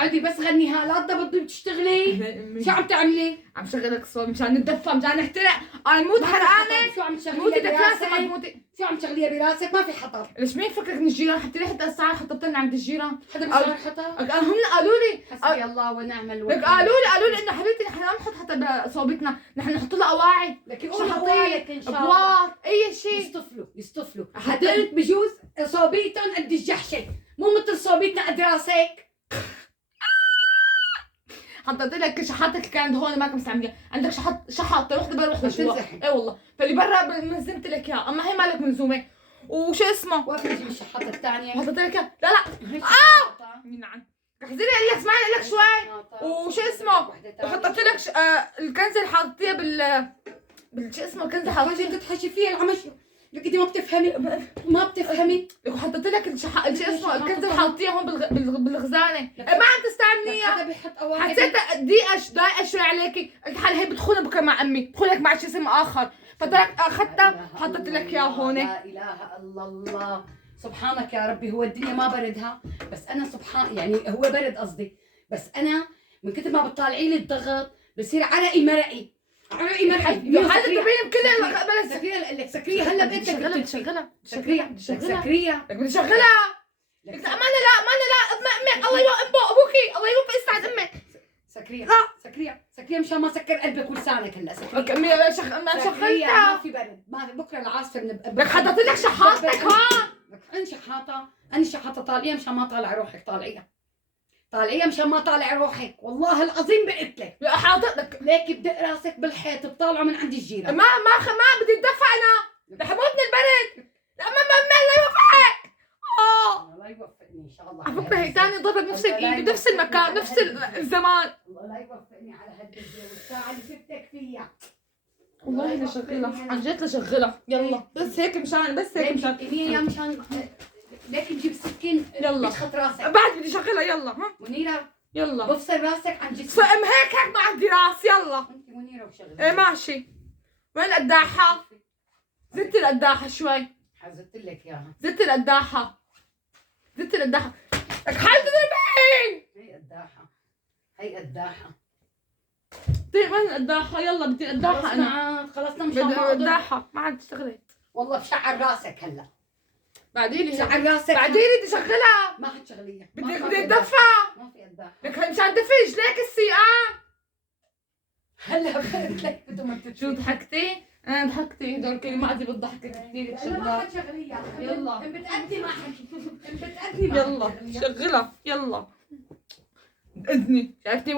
عادي بس غنيها، لا تضبطي بتشتغلي. شو عم تعملي؟ عم شغلك صوت مشان نتدفى مشان نحترق. انا موت حرقانه. شو عم تشغليها موتي دكاسه ما براسك؟ تموتي. شو عم تشغليها براسك؟ ما في خطر. ليش مين فكرك من الجيران؟ حتى لي حتى الساعه خطبتني عند الجيران. حدا بصار خطر؟ هم قالوا لي حسبي الله ونعم الوكيل. لك قالوا لي انه حبيبتي نحن ما بنحط حتى بصوبتنا، نحن نحط لها اواعي. لكن قولي أوعالك إن شاء الله. ابواب اي شيء. يصطفلوا هدول بجوز صوبيتهم قد الجحشه، مو مثل صوبيتنا قد راسك. حطيت لك شحاتك كانت هون ما كنت مستعملها، عندك شحاطه وحده برا وحده جوا. بتنزحي. اي والله، فاللي برا ملزمت لك اياها، اما هي مالك ملزومه. وشو اسمه؟ وقف نجيب الشحاطه الثانيه. حطيت لك اياها. لا نعم. رح زيني اقول لك اسمعني لك شوي. وشو اسمه؟ وحطيت لك الكنزه اللي حاطيها شو اسمه الكنزه اللي حاطيها انت تحكي فيها العمش. لك انت ما بتفهمي. وحطيت لك شو اسمه الكنزه اللي حاطيها هون بالخزانه. ما عم تستعمليها. حدا بيحط أواعي. حسيت ضايقه شوي عليكي، قلت حالي هي بتخون بكره مع امي، بتخون لك مع شي اسم اخر، فترك اخذتها حطيت لك اياها هون. لا اله الا الله، سبحانك يا ربي. هو الدنيا ما بردها، بس انا سبحان يعني هو برد قصدي، بس انا من كثر ما بتطالعي لي الضغط بصير عرقي مرقي. هذا تبين بكل بلد. سكرية لك سكرية هلا بقيت شغلها سكرية شغلها بدي شغلها. قلت امانه لا امك الله يوفق ابوكي، الله يوفق يسعد امك. سكرية مشان ما سكر قلبك ولسانك هلا. سكرية ما شغلتها. ما في برد، ما في بكره العاصفة لك حطيت لك شحاطتك هون. لك أنا شحاطة طالعيها مشان ما طالع روحك. طالعيها مشان ما طالع روحك، والله العظيم بقيت لك. لا حاطط لك ليك بدق راسك بالحيط بطالعه من عند الجيران. ما بدي اتدفى انا، رح يموتني البرد. لا ما الله يوفقك. الله لا يوفقني ان شاء الله. على فكرة هي ثاني ضربة بنفس الايد بنفس المكان نفس الزمان. الله لا يوفقني على هالدجة والساعة اللي شفتك فيها. والله لشغلها عن جد لشغلها. يلا بس هيك مشان يا مشان ليك نجيب سكين. يلا بتخط راسك بعد بدي شغلها. يلا منيرة يلا بفصل راسك عن جسمك. صقم هيك ما عندي راس. يلا انت منيرة وشغلة. ايه ماشي. وين القداحة؟ زدت القداحة شوي. حزت لك اياها. زدت القداحة. لك حال تضربين. هي قداحة. طيب وين القداحة؟ يلا بدي القداحة انا. خلصنا مشان بدي ما اقدر. القداحة ما عاد اشتغلت. والله بشعر راسك هلا. بعديلي بشعر راسك. بعديلي بدي شغلها. ما حتشغليها. بدي اتدفى. ما في قداحة. لك مشان دفي رجليك السيقان. هلا قلت لك بدو ما شو ضحكتي؟ انا ضحكتي. هدول كلمات دي بتضحك كثير. لا ما حتشغليها. يلا. ان بتأدي ما حكي. ان بتأدي ما يلا شغلها. يلا اذني شايفتي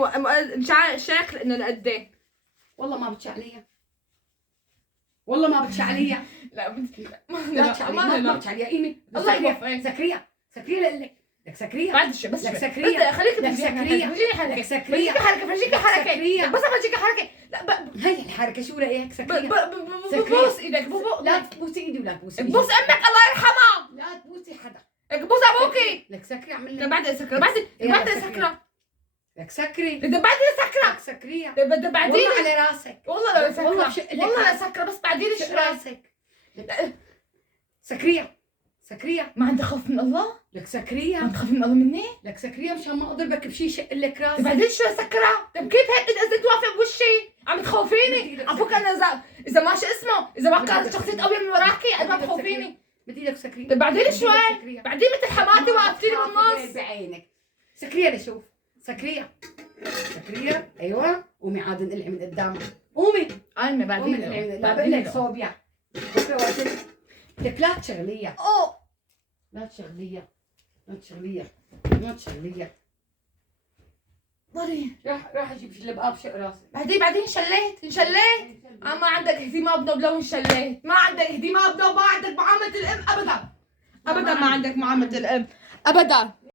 شيخ لانه لقديه. والله ما بتشعليها. والله ما بتشعليها. لا بدي لا تشعليها. ما بتشعليها. ايمي الله يوفقك. سكرية لك سكرية. بعد شوي بس لك شوي. سكرية. بس خليك لك سكرية. فرجيني حركة. لك سكرية. فرجيكي حركة. سكرية. بس فرجيكي حركة. لا هي الحركة شو رأيك؟ سكرية. ببوس ايدك. لا تبوسي ايدي ولا تبوسي بوس امك الله يرحمها. لا تبوسي حدا. بوس ابوكي. لك سكري اعمل لك. بعد سكرة. لك سكري. بعد سكرة. لك سكرية. بعدين والله على راسك. والله لا سكرة. والله بشق لك والله لا سكرة بس بعدين شق شوي. راسك. سكرية. ما عندي خوف من الله. لك سكرية. ما تخافي من الله مني. لك سكرية مشان ما اضربك بشي شق لك راسك. بعدين شو سكرة؟ طيب كيف هيك قصدك توافق بوشي؟ عم تخوفيني. على فكرة انا اذا ما شو اسمه، اذا ما كانت شخصية قوية من وراكي قد ما تخوفيني. بدي لك سكرية. طيب بعدين شوي. بعدين مثل حماتي وقفتيني بالنص. بعينك. سكرية لشوف. سكرية. ايوه. قومي عاد انقلعي من قدامك. قومي. قايمة بعدين. لا بقول لك صوبيا. بكره وقت لك لا تشغليها. لا تشغليها. ضري. راح اجيب شلبقه بشق راسي. بعدين انشليت. ما عندك اهتمام بلون شليت. ما عندك اهتمام ما عندك معاملة الام ابدا. ما عندك معاملة الام ابدا.